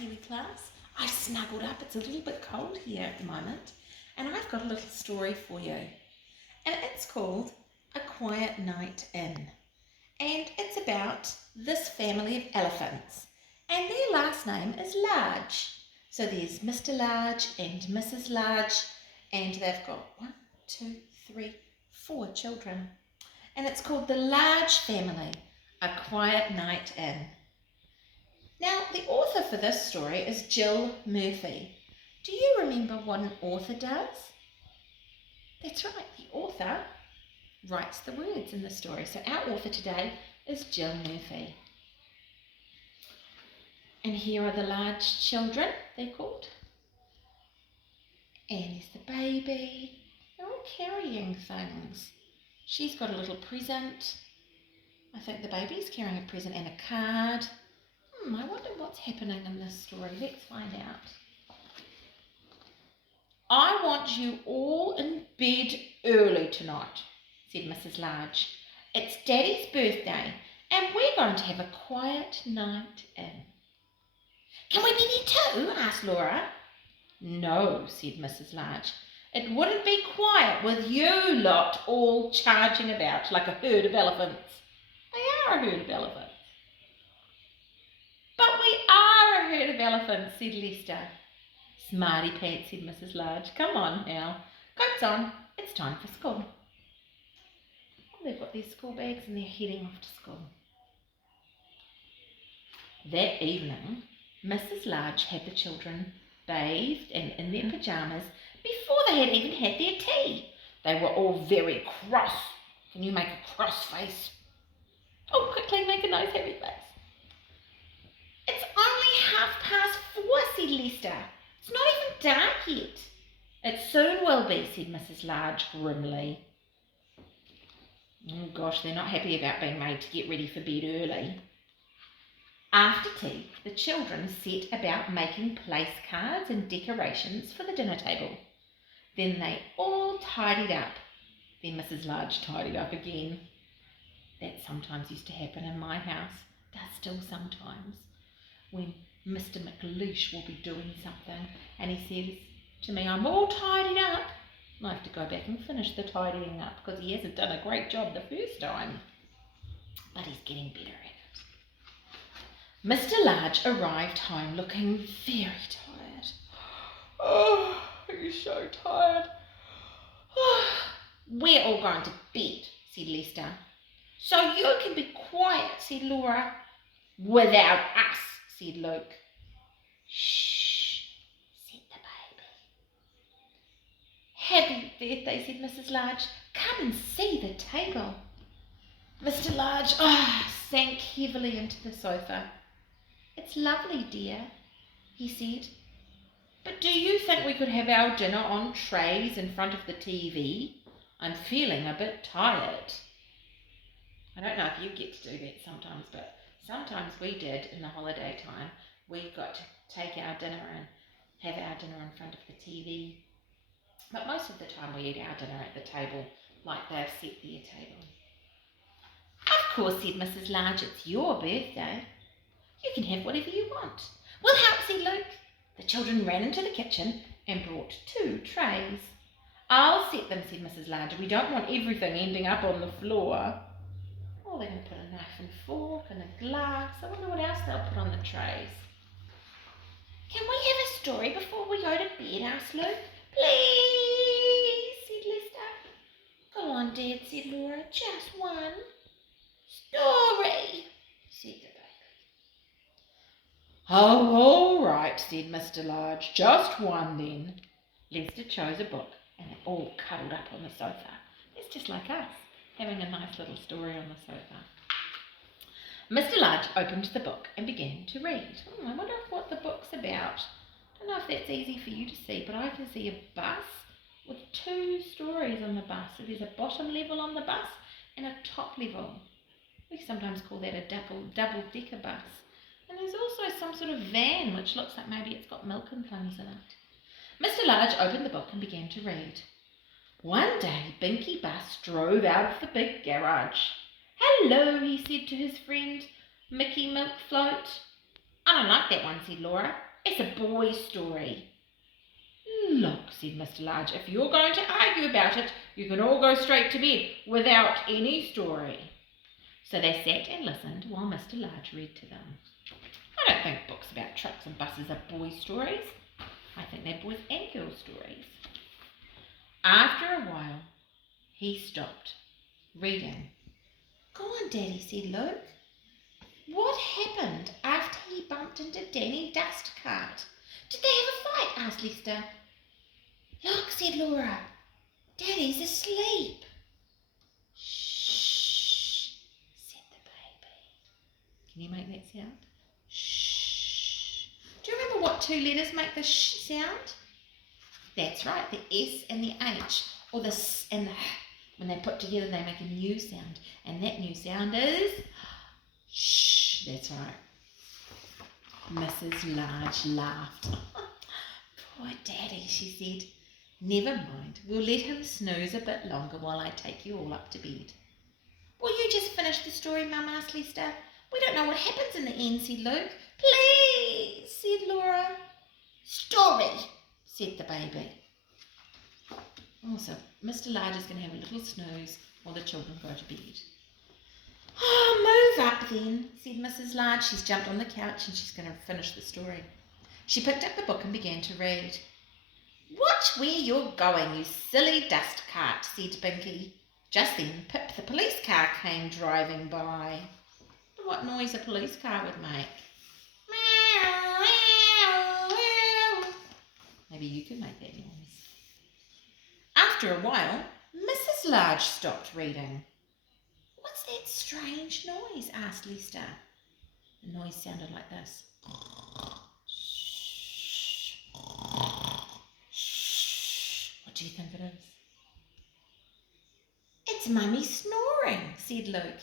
Kiwi class. I snuggled up. It's a little bit cold here at the moment. And I've got a little story for you. And it's called A Quiet Night In. And it's about this family of elephants. And their last name is Large. So there's Mr. Large and Mrs. Large. And they've got 1, 2, 3, 4 children. And it's called The Large Family, A Quiet Night In. Now, the author for this story is Jill Murphy. Do you remember what an author does? That's right, the author writes the words in the story. So our author today is Jill Murphy. And here are the large children, they're called. And there's the baby. They're all carrying things. She's got a little present. I think the baby's carrying a present and a card. I wonder what's happening in this story. Let's find out. I want you all in bed early tonight, said Mrs. Large. It's Daddy's birthday and we're going to have a quiet night in. Can we be there too? Asked Laura. No, said Mrs. Large. It wouldn't be quiet with you lot all charging about like a herd of elephants. They are a herd of elephants. But we are a herd of elephants, said Lester. Smarty pants, said Mrs. Large. Come on now. Coats on. It's time for school. They've got their school bags and they're heading off to school. That evening, Mrs. Large had the children bathed and in their pyjamas before they had even had their tea. They were all very cross. Can you make a cross face? Oh, quickly make a nice happy face. It's only 4:30, said Lester. It's not even dark yet. It soon will be, said Mrs. Large grimly. Oh gosh, they're not happy about being made to get ready for bed early. After tea, the children set about making place cards and decorations for the dinner table. Then they all tidied up. Then Mrs. Large tidied up again. That sometimes used to happen in my house. Does still sometimes. When Mr. McLeish will be doing something and he says to me, I'm all tidied up. I have to go back and finish the tidying up because he hasn't done a great job the first time. But he's getting better at it. Mr. Large arrived home looking very tired. Oh, he's so tired. We're all going to bed, said Lester. So you can be quiet, said Laura. Without us, said Luke. Shh, said the baby. Happy birthday, said Mrs. Large. Come and see the table. Mr. Large sank heavily into the sofa. It's lovely, dear, he said. But do you think we could have our dinner on trays in front of the TV? I'm feeling a bit tired. I don't know if you get to do that sometimes, but sometimes we did in the holiday time. We got to take our dinner and have our dinner in front of the TV. But most of the time we eat our dinner at the table, like they've set their table. Of course, said Mrs. Large, it's your birthday. You can have whatever you want. We'll help, said Luke. The children ran into the kitchen and brought 2 trays. I'll set them, said Mrs. Large. We don't want everything ending up on the floor. Oh, they're going to put a knife and fork and a glass. I wonder what else they'll put on the trays. Can we have a story before we go to bed? Asked Luke. Please, said Lester. Go on, Dad, said Laura. Just one. Story, said the baby. Oh, all right, said Mr. Large. Just one then. Lester chose a book and they all cuddled up on the sofa. It's just like us, having a nice little story on the sofa. Mr. Large opened the book and began to read. I wonder what the book's about. I don't know if that's easy for you to see, but I can see a bus with 2 stories on the bus. So there's a bottom level on the bus and a top level. We sometimes call that a double-decker bus. And there's also some sort of van which looks like maybe it's got milk and things in it. Mr. Large opened the book and began to read. One day, Binky Bus drove out of the big garage. Hello, he said to his friend, Mickey Milk Float. I don't like that one, said Laura. It's a boy's story. Look, said Mr. Large, if you're going to argue about it, you can all go straight to bed without any story. So they sat and listened while Mr. Large read to them. I don't think books about trucks and buses are boys' stories. I think they're boys and girls' stories. After a while, he stopped reading. Go on, Daddy, said Luke. What happened after he bumped into Danny Dustcart? Did they have a fight? Asked Lester. Look, said Laura. Daddy's asleep. Shh, said the baby. Can you make that sound? Shh. Do you remember what two letters make the sh sound? That's right, the S and the H, or the S and the H. When they're put together, they make a new sound, and that new sound is shh. That's right. Mrs. Large laughed. Poor Daddy, she said. Never mind, we'll let him snooze a bit longer while I take you all up to bed. Will you just finish the story, Mum? Asked Lester. We don't know what happens in the end, said Luke. Please, said Laura. Story, said the baby. Oh, so Mr. Large is going to have a little snooze while the children go to bed. Oh, move up then, said Mrs. Large. She's jumped on the couch and she's going to finish the story. She picked up the book and began to read. Watch where you're going, you silly dust cart, said Pinky. Just then Pip the police car came driving by. What noise a police car would make. Maybe you could make that noise. After a while, Mrs. Large stopped reading. What's that strange noise? Asked Lester. The noise sounded like this. What do you think it is? It's Mummy snoring, said Luke.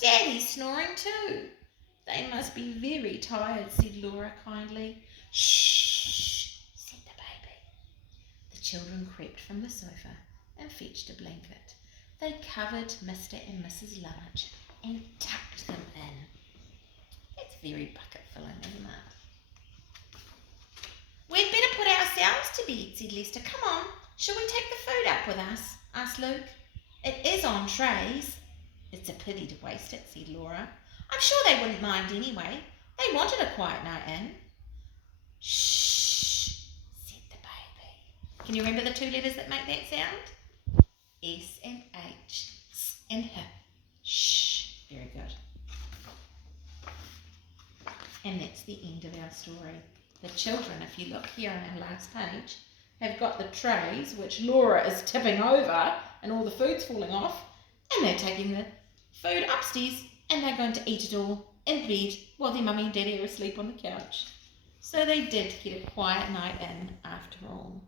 Daddy's snoring too. They must be very tired, said Laura kindly. Shh, said the baby. The children crept from the sofa and fetched a blanket. They covered Mr. and Mrs. Large and tucked them in. That's very bucket filling, isn't it? We'd better put ourselves to bed, said Lester. Come on, shall we take the food up with us? Asked Luke. It is on trays. It's a pity to waste it, said Laura. I'm sure they wouldn't mind anyway. They wanted a quiet night in. Shh, said the baby. Can you remember the two letters that make that sound? S and H, S and H. Shh. Very good. And that's the end of our story. The children, if you look here on our last page, have got the trays which Laura is tipping over and all the food's falling off, and they're taking the food upstairs and they're going to eat it all in bed while their mummy and daddy are asleep on the couch. So they did get a quiet night in after all.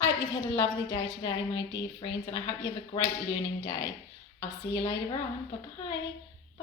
I hope you've had a lovely day today, my dear friends, and I hope you have a great learning day. I'll see you later on. Bye-bye.